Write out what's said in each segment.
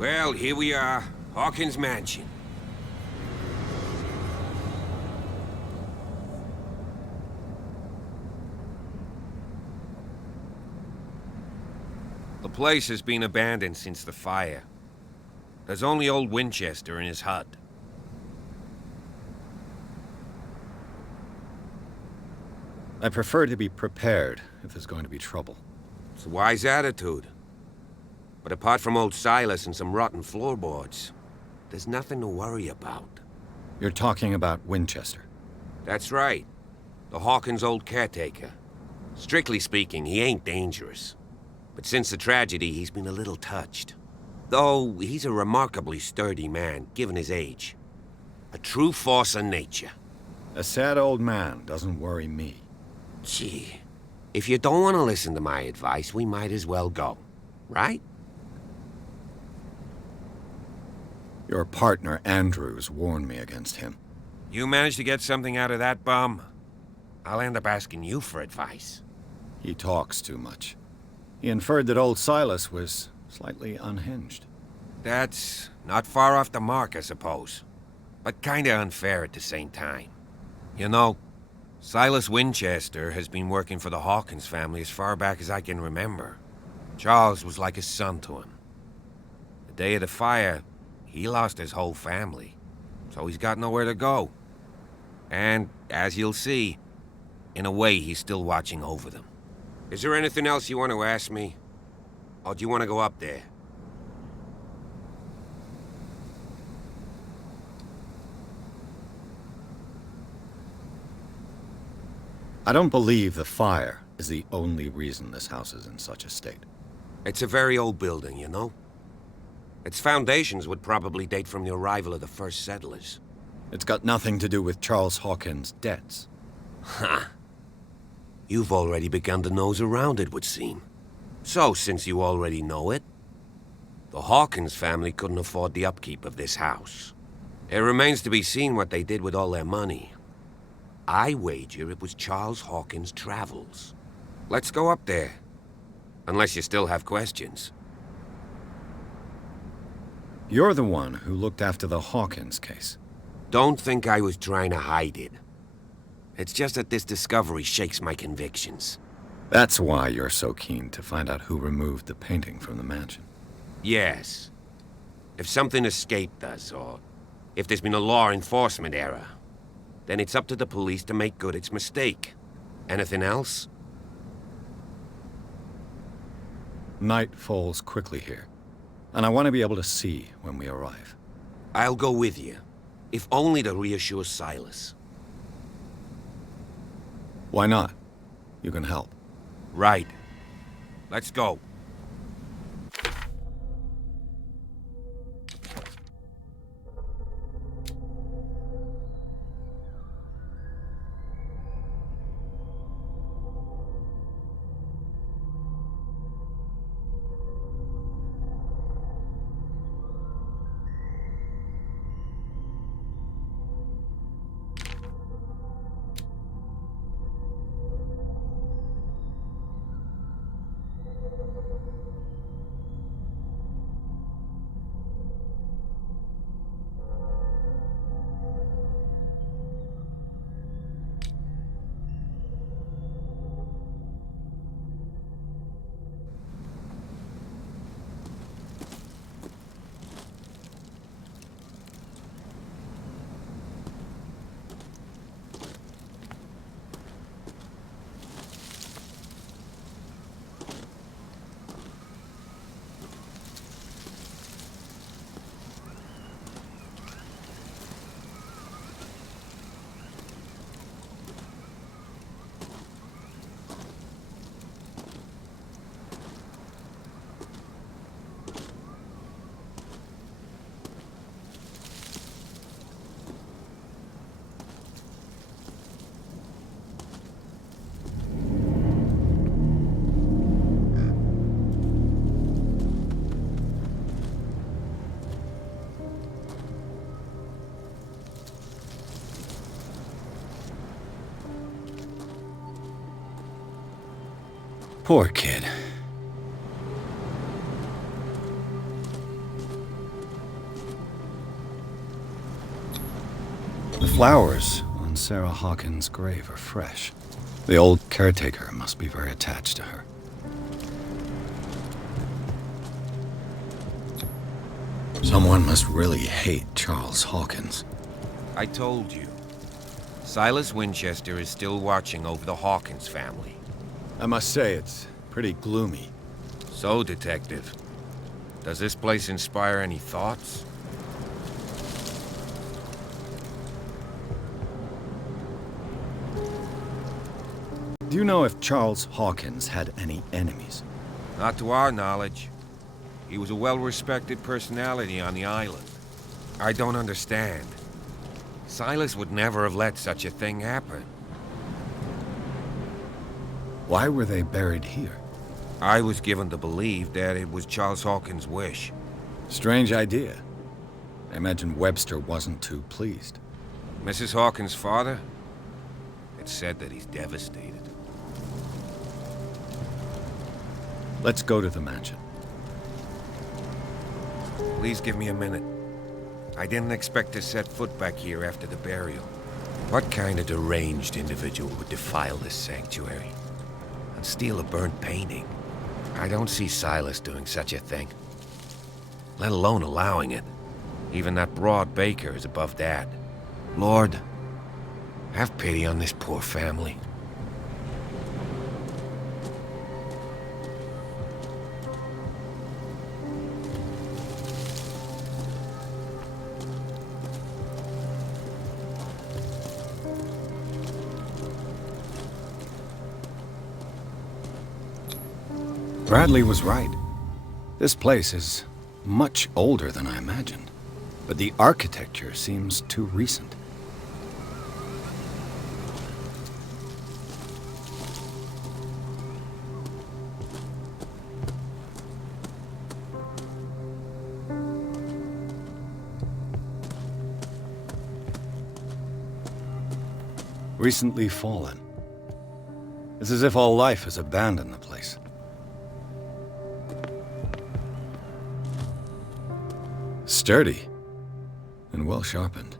Well, here we are. Hawkins Mansion. The place has been abandoned since the fire. There's only old Winchester in his hut. I prefer to be prepared if there's going to be trouble. It's a wise attitude. But apart from old Silas and some rotten floorboards, there's nothing to worry about. You're talking about Winchester? That's right. The Hawkins' old caretaker. Strictly speaking, he ain't dangerous. But since the tragedy, he's been a little touched. Though, he's a remarkably sturdy man, given his age. A true force of nature. A sad old man doesn't worry me. Gee, if you don't want to listen to my advice, we might as well go. Right? Your partner, Andrews, warned me against him. You managed to get something out of that bum? I'll end up asking you for advice. He talks too much. He inferred that old Silas was slightly unhinged. That's not far off the mark, I suppose. But kinda unfair at the same time. You know, Silas Winchester has been working for the Hawkins family as far back as I can remember. Charles was like a son to him. The day of the fire, he lost his whole family, so he's got nowhere to go. And, as you'll see, in a way, he's still watching over them. Is there anything else you want to ask me? Or do you want to go up there? I don't believe the fire is the only reason this house is in such a state. It's a very old building, you know? Its foundations would probably date from the arrival of the first settlers. It's got nothing to do with Charles Hawkins' debts. Huh. You've already begun to nose around, it would seem. So, since you already know it, the Hawkins family couldn't afford the upkeep of this house. It remains to be seen what they did with all their money. I wager it was Charles Hawkins' travels. Let's go up there. Unless you still have questions. You're the one who looked after the Hawkins case. Don't think I was trying to hide it. It's just that this discovery shakes my convictions. That's why you're so keen to find out who removed the painting from the mansion. Yes. If something escaped us, or if there's been a law enforcement error, then it's up to the police to make good its mistake. Anything else? Night falls quickly here, and I want to be able to see when we arrive. I'll go with you, if only to reassure Silas. Why not? You can help. Right. Let's go. Poor kid. flowers on Sarah Hawkins' grave are fresh. The old caretaker must be very attached to her. Someone must really hate Charles Hawkins. I told you. Silas Winchester is still watching over the Hawkins family. I must say, it's pretty gloomy. So, Detective, does this place inspire any thoughts? Do you know if Charles Hawkins had any enemies? Not to our knowledge. He was a well-respected personality on the island. I don't understand. Silas would never have let such a thing happen. Why were they buried here? I was given to believe that it was Charles Hawkins' wish. Strange idea. I imagine Webster wasn't too pleased. Mrs. Hawkins' father? It's said that he's devastated. Let's go to the mansion. Please give me a minute. I didn't expect to set foot back here after the burial. What kind of deranged individual would defile this sanctuary and steal a burnt painting? I don't see Silas doing such a thing, let alone allowing it. Even that broad baker is above that. Lord, have pity on this poor family. Bradley was right. This place is much older than I imagined, but the architecture seems too recent. Recently fallen. It's as if all life has abandoned the place. Sturdy and well sharpened.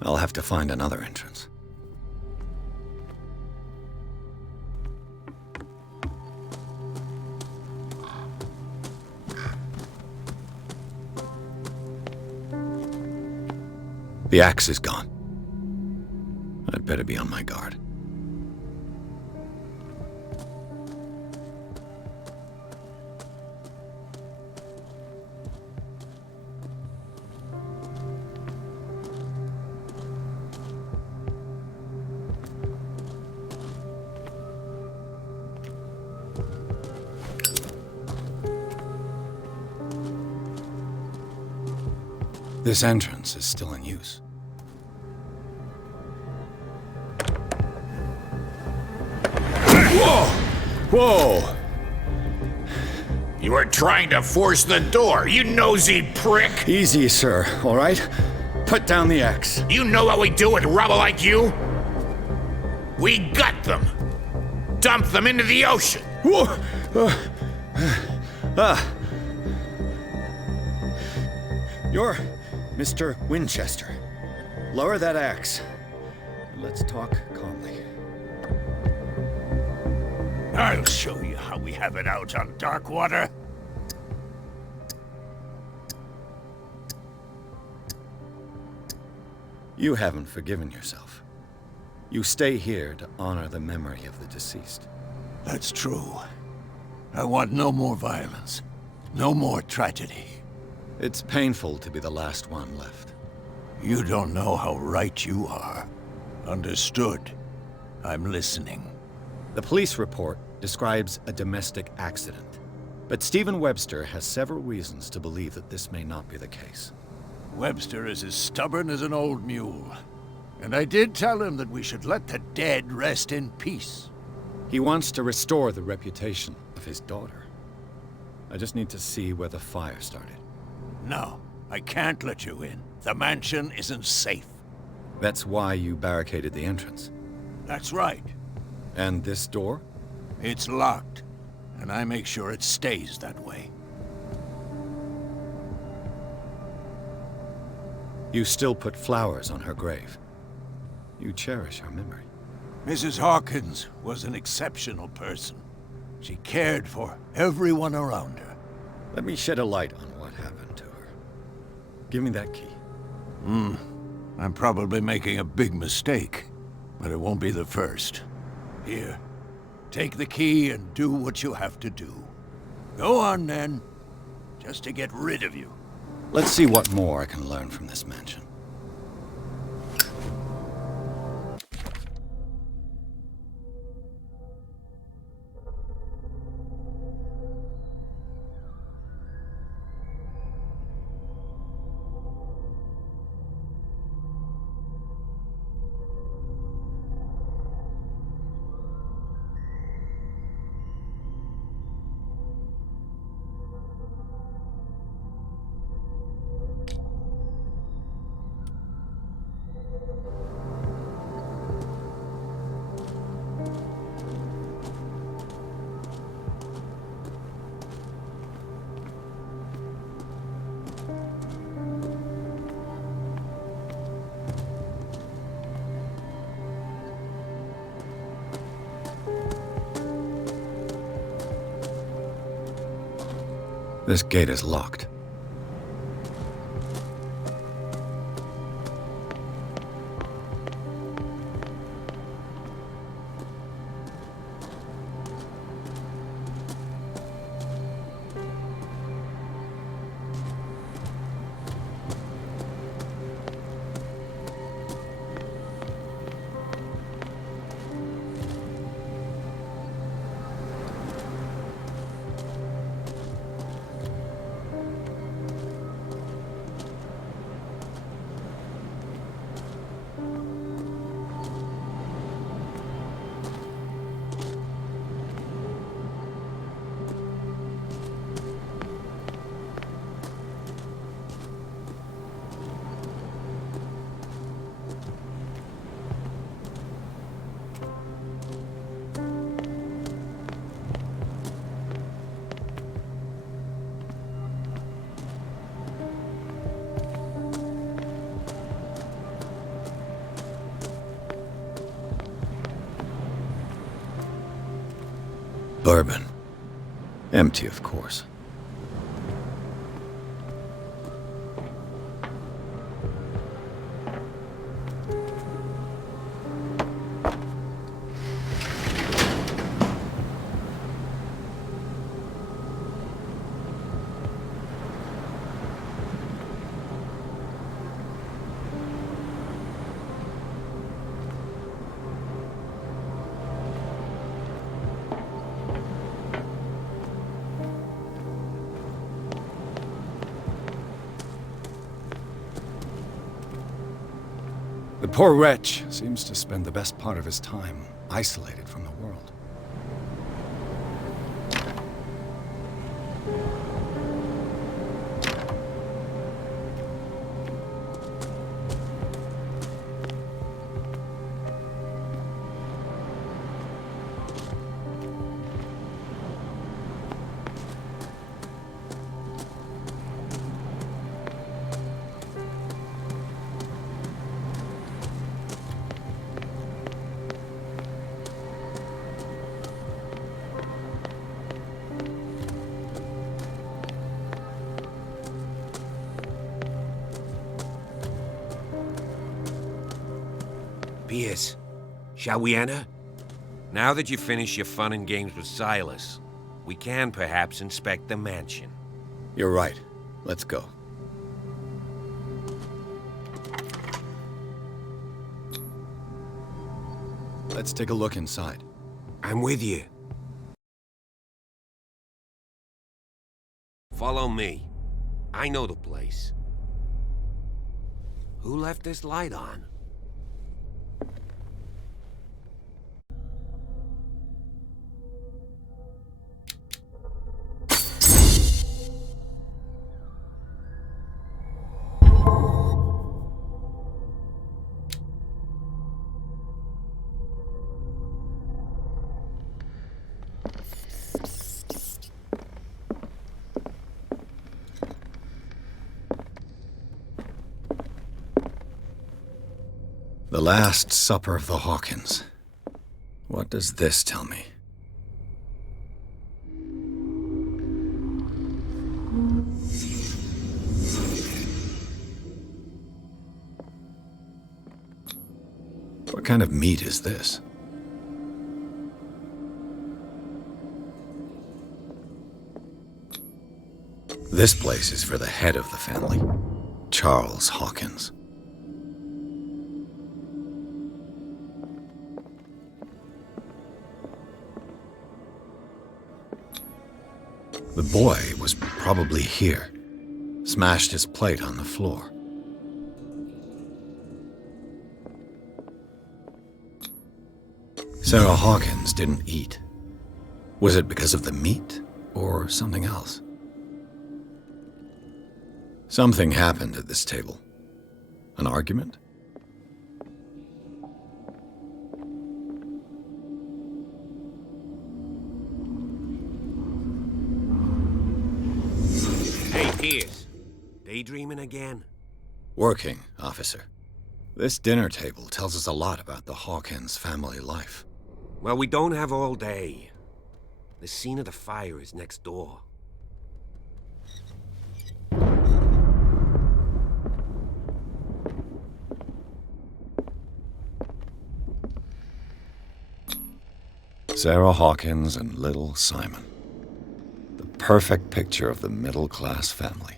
I'll have to find another entrance. The axe is gone. I'd better be on my guard. This entrance is still in use. Whoa! Whoa! You were trying to force the door, you nosy prick! Easy, sir, all right? Put down the axe. You know what we do with rubble like you? We gut them! Dump them into the ocean! You're Mr. Winchester. Lower that axe. Let's talk calmly. I'll show you how we have it out on Darkwater. You haven't forgiven yourself. You stay here to honor the memory of the deceased. That's true. I want no more violence. No more tragedy. It's painful to be the last one left. You don't know how right you are. Understood. I'm listening. The police report describes a domestic accident, but Stephen Webster has several reasons to believe that this may not be the case. Webster is as stubborn as an old mule. And I did tell him that we should let the dead rest in peace. He wants to restore the reputation of his daughter. I just need to see where the fire started. No, I can't let you in. The mansion isn't safe. That's why you barricaded the entrance. That's right. And this door? It's locked, and I make sure it stays that way. You still put flowers on her grave. You cherish her memory. Mrs. Hawkins was an exceptional person. She cared for everyone around her. Let me shed a light on what happened to her. Give me that key. I'm probably making a big mistake, but it won't be the first. Here, take the key and do what you have to do. Go on, then. Just to get rid of you. Let's see what more I can learn from this mansion. This gate is locked. Bourbon. Empty, of course. The poor wretch seems to spend the best part of his time isolated from the world. Piers, shall we enter? Now that you've finished your fun and games with Silas, we can perhaps inspect the mansion. You're right. Let's go. Let's take a look inside. I'm with you. Follow me. I know the place. Who left this light on? The Last Supper of the Hawkins. What does this tell me? What kind of meat is this? This place is for the head of the family, Charles Hawkins. The boy was probably here, smashed his plate on the floor. Sarah Hawkins didn't eat. Was it because of the meat or something else? Something happened at this table. An argument? Hey, Piers. Daydreaming again? Working, officer. This dinner table tells us a lot about the Hawkins family life. Well, we don't have all day. The scene of the fire is next door. Sarah Hawkins and little Simon. The perfect picture of the middle-class family.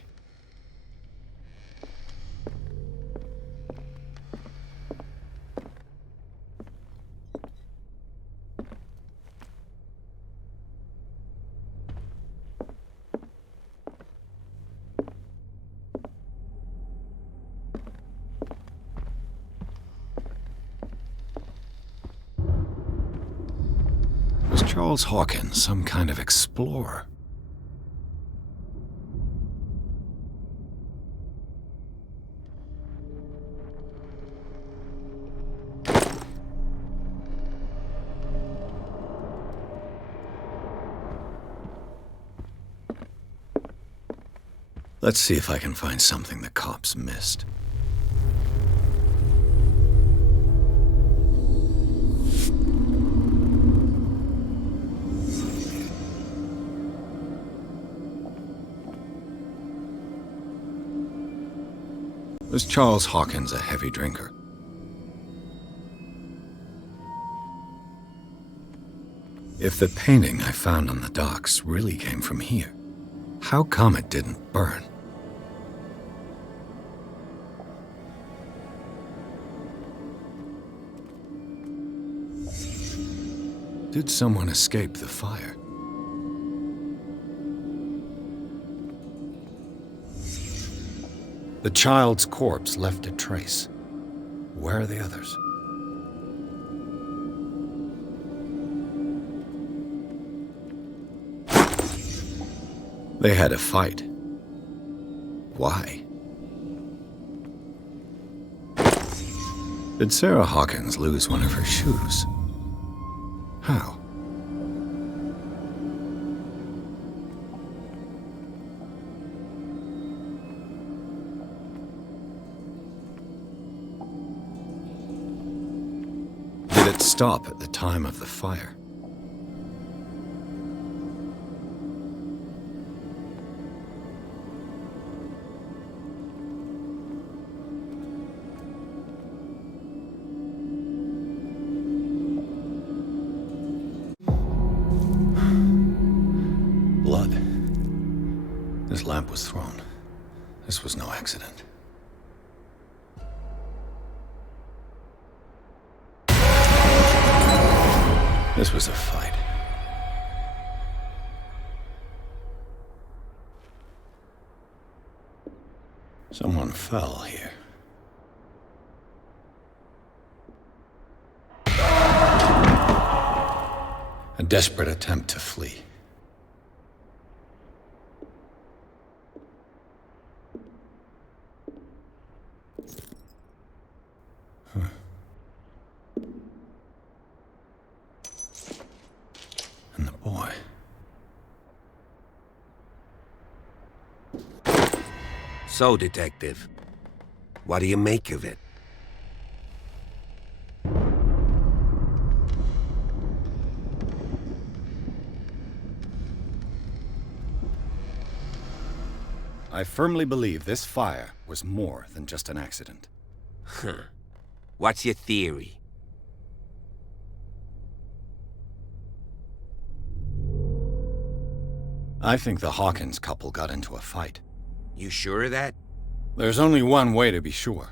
Was Charles Hawkins some kind of explorer? Let's see if I can find something the cops missed. Was Charles Hawkins a heavy drinker? If the painting I found on the docks really came from here, how come it didn't burn? Did someone escape the fire? The child's corpse left a trace. Where are the others? They had a fight. Why? Did Sarah Hawkins lose one of her shoes? How? Did it stop at the time of the fire? his lamp was thrown. This was no accident. This was a fight. Someone fell here. A desperate attempt to flee. And the boy. So, Detective, what do you make of it? I firmly believe this fire was more than just an accident. Huh. What's your theory? I think the Hawkins couple got into a fight. You sure of that? There's only one way to be sure.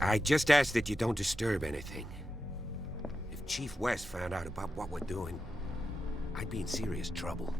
I just ask that you don't disturb anything. If Chief West found out about what we're doing, I'd be in serious trouble.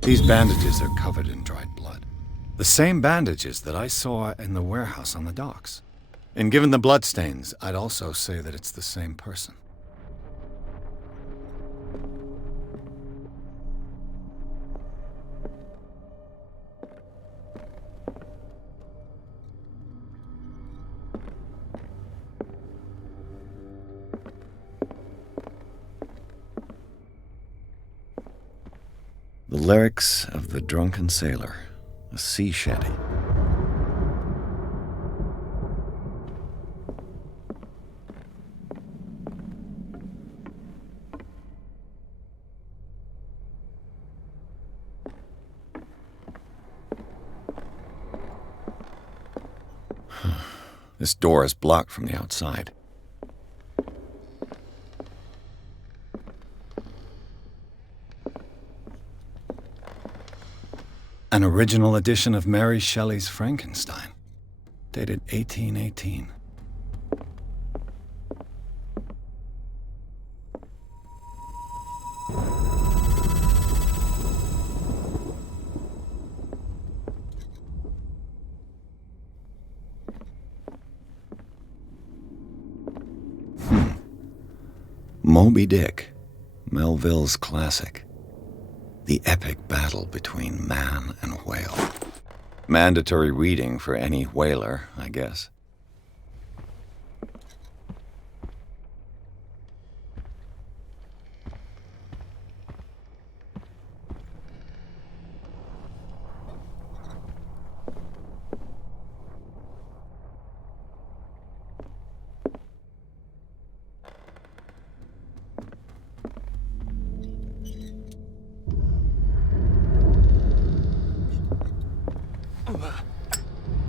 These bandages are covered in dried blood. The same bandages that I saw in the warehouse on the docks. And given the bloodstains, I'd also say that it's the same person. The lyrics of the drunken sailor, a sea shanty. This door is blocked from the outside. An original edition of Mary Shelley's Frankenstein, dated 1818. Moby Dick, Melville's classic. The epic battle between man and whale. Mandatory reading for any whaler, I guess.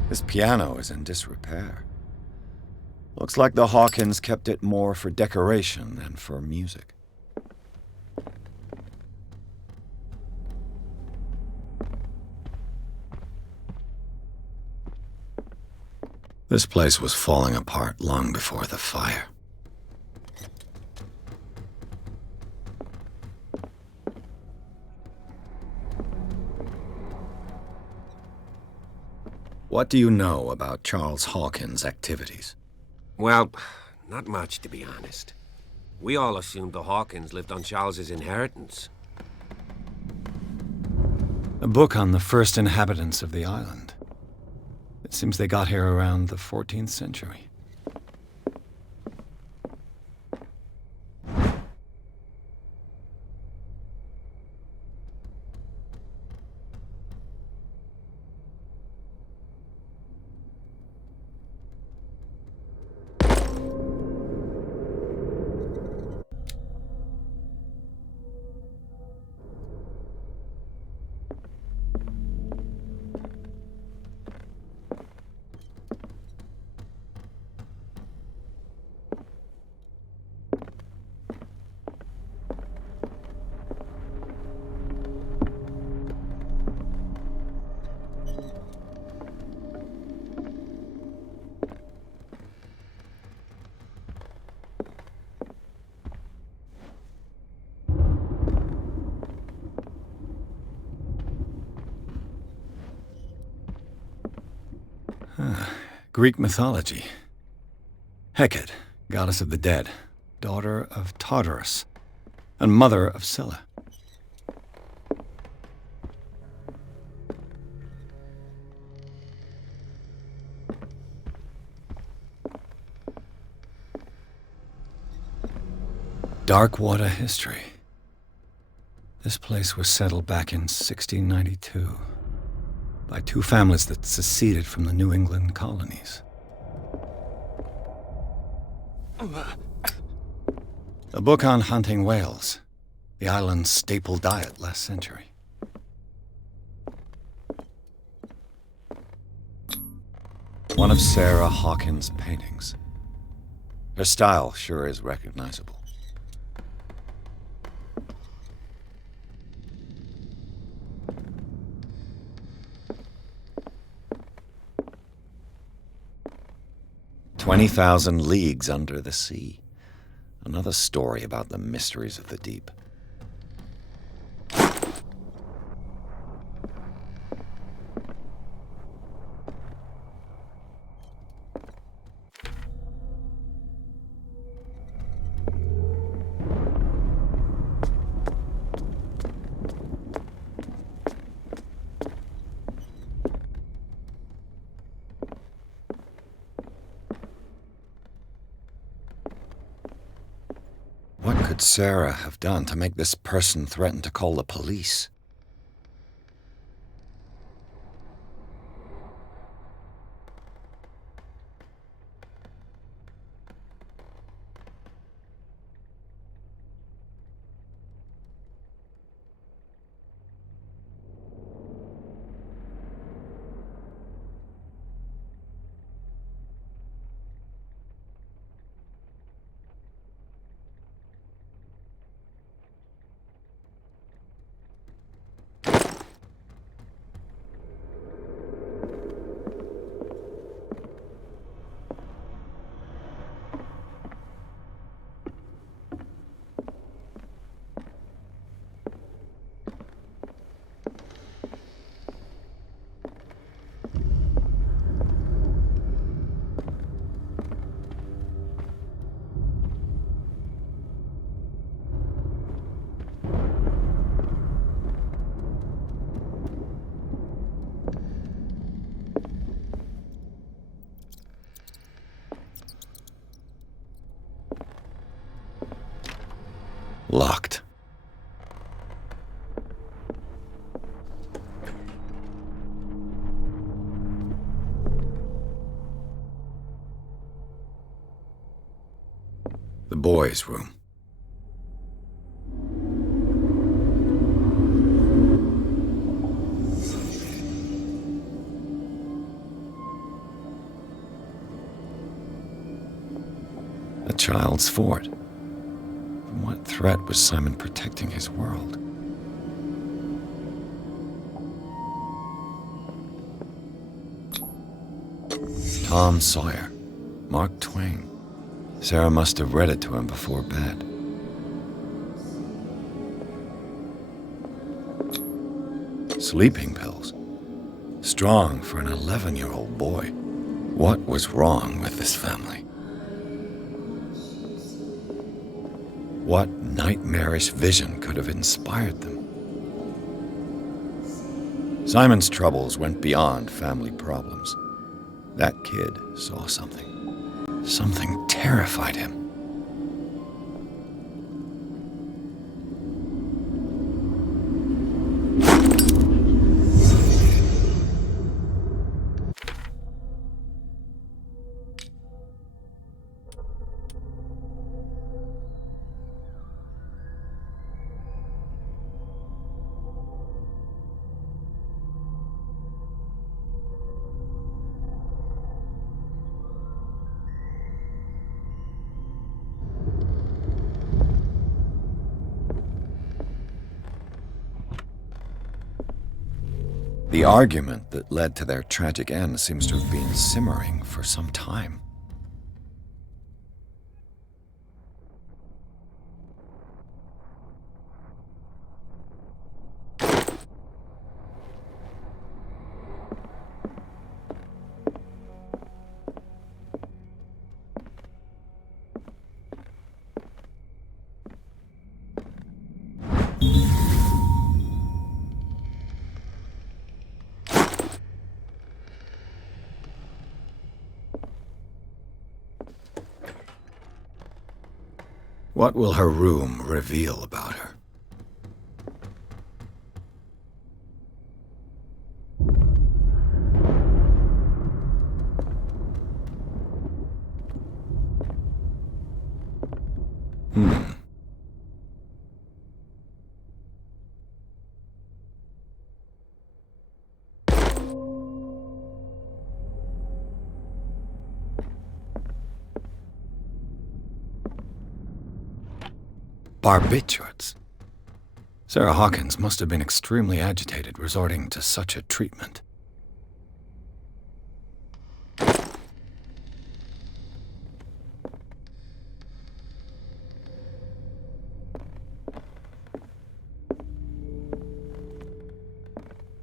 This piano is in disrepair. Looks like the Hawkins kept it more for decoration than for music. This place was falling apart long before the fire. What do you know about Charles Hawkins' activities? Well, not much, to be honest. We all assumed the Hawkins lived on Charles's inheritance. A book on the first inhabitants of the island. It seems they got here around the 14th century. Greek mythology. Hecate, goddess of the dead, daughter of Tartarus, and mother of Scylla. Dark water history. This place was settled back in 1692 by two families that seceded from the New England colonies. A book on hunting whales, the island's staple diet last century. One of Sarah Hawkins' paintings. Her style sure is recognizable. "20,000 Leagues Under the Sea." Another story about the mysteries of the deep. What could Sarah have done to make this person threaten to call the police? Locked. The boys' room. A child's fort. From what threat was Simon protecting his world? Tom Sawyer. Mark Twain. Sarah must have read it to him before bed. Sleeping pills. Strong for an 11-year-old boy. What was wrong with this family? What nightmarish vision could have inspired them? Simon's troubles went beyond family problems. That kid saw something. Something terrified him. The argument that led to their tragic end seems to have been simmering for some time. What will her room reveal about her? Barbiturates. Sarah Hokins must have been extremely agitated resorting to such a treatment.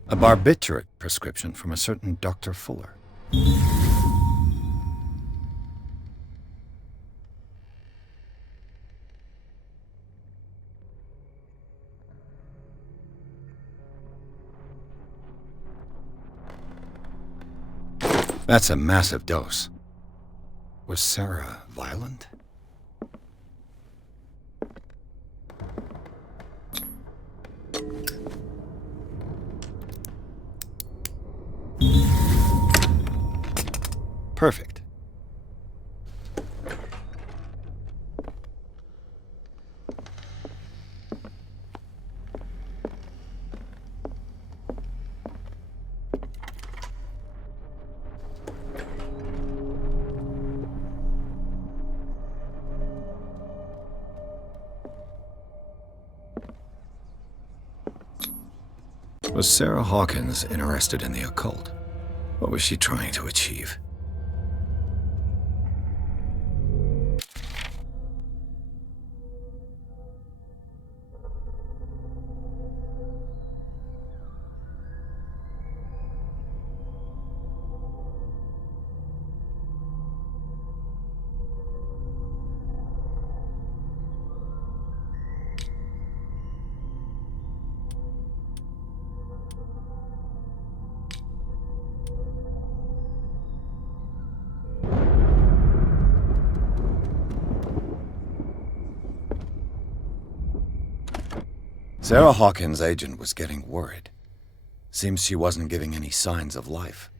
A barbiturate prescription from a certain Dr. Fuller. That's a massive dose. Was Sarah violent? Perfect. Was Sarah Hokins interested in the occult? What was she trying to achieve? Sarah Hawkins' agent was getting worried. Seems she wasn't giving any signs of life.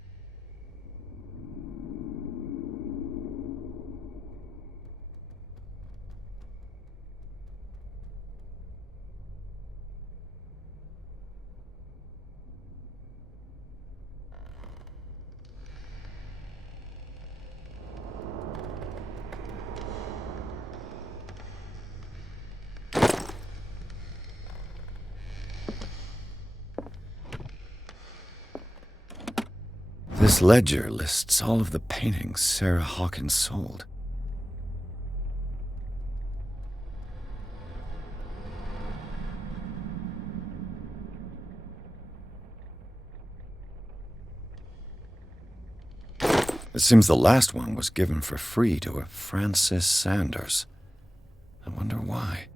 This ledger lists all of the paintings Sarah Hawkins sold. It seems the last one was given for free to a Francis Sanders. I wonder why.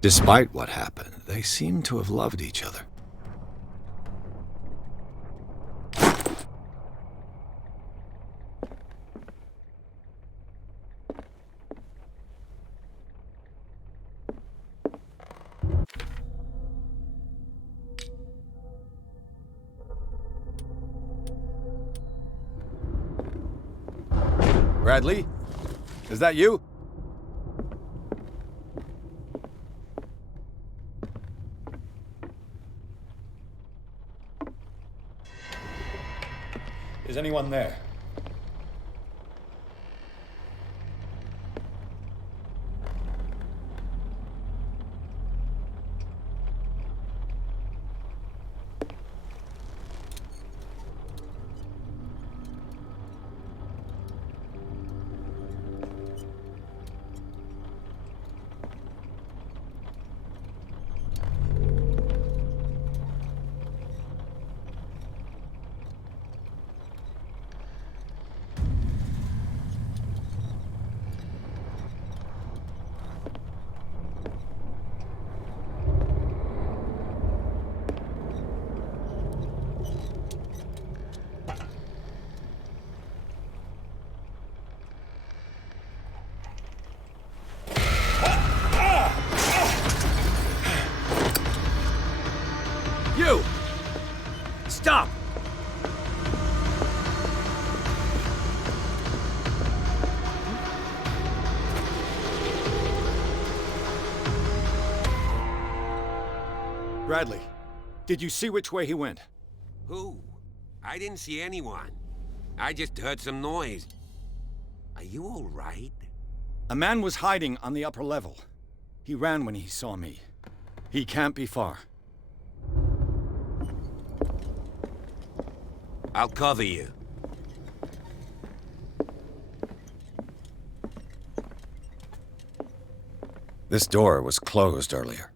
Despite what happened, they seem to have loved each other. Bradley? Is that you? Is anyone there? You! Stop! Bradley, did you see which way he went? Who? I didn't see anyone. I just heard some noise. Are you all right? A man was hiding on the upper level. He ran when he saw me. He can't be far. I'll cover you. This door was closed earlier.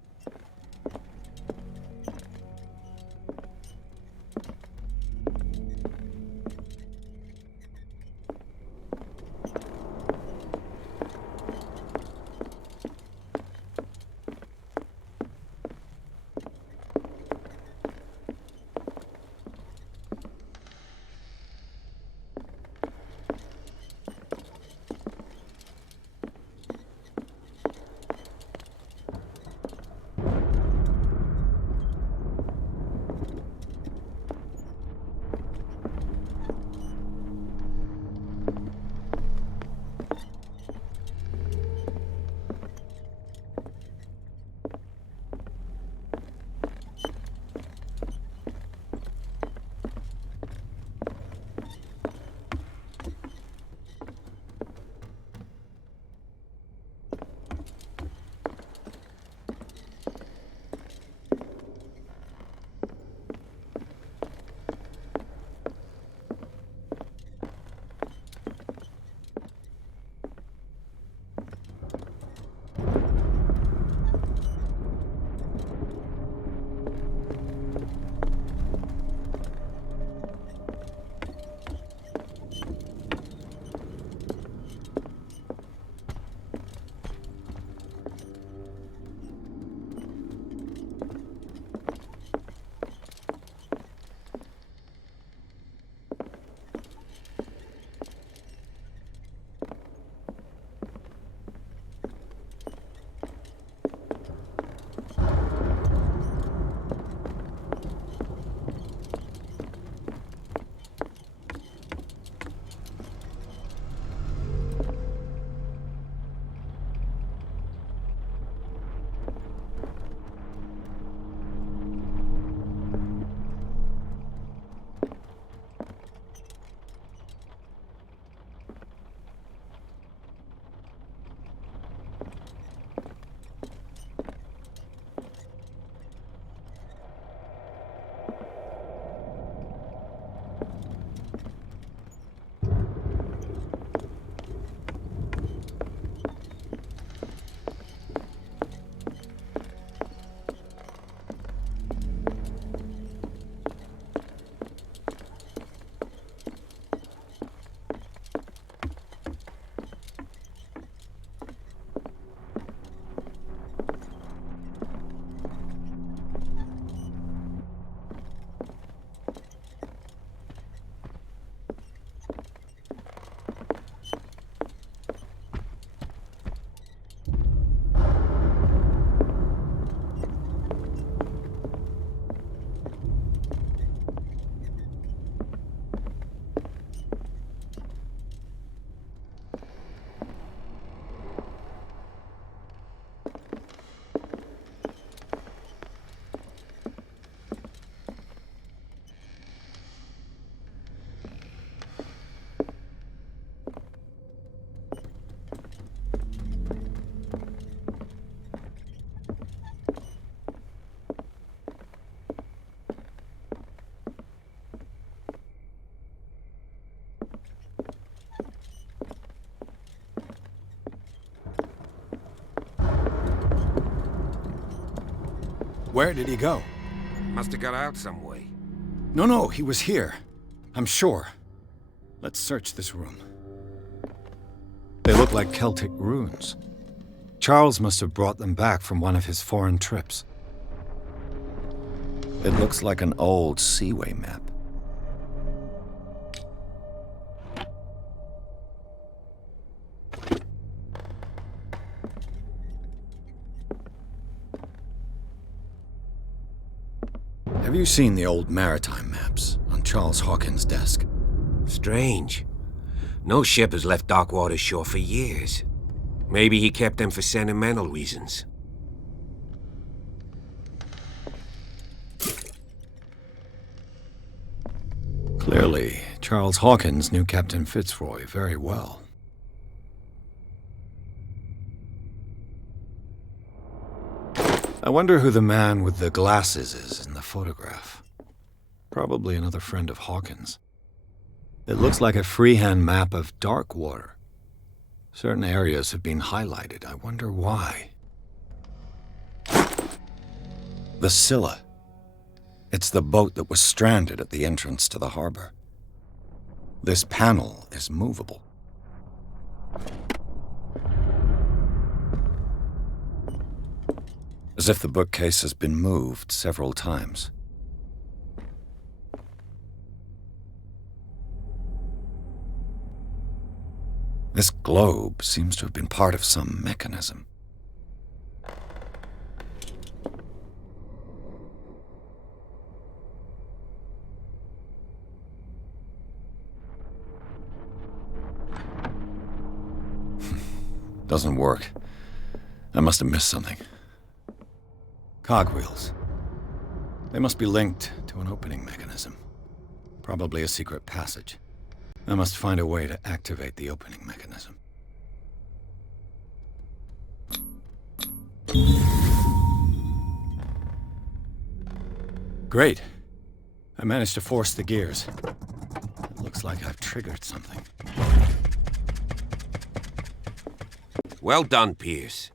Where did he go? Must have got out some way. No, he was here. I'm sure. Let's search this room. They look like Celtic runes. Charles must have brought them back from one of his foreign trips. It looks like an old seaway map. Have you seen the old maritime maps on Charles Hawkins' desk? Strange. No ship has left Darkwater shore for years. Maybe he kept them for sentimental reasons. Clearly, Charles Hawkins knew Captain Fitzroy very well. I wonder who the man with the glasses is in the photograph. Probably another friend of Hawkins. It looks like a freehand map of Darkwater. Certain areas have been highlighted. I wonder why. The Scylla. It's the boat that was stranded at the entrance to the harbor. This panel is movable. As if the bookcase has been moved several times. This globe seems to have been part of some mechanism. Doesn't work. I must have missed something. Cogwheels. They must be linked to an opening mechanism. Probably a secret passage. I must find a way to activate the opening mechanism. Great. I managed to force the gears. It looks like I've triggered something. Well done, Pierce.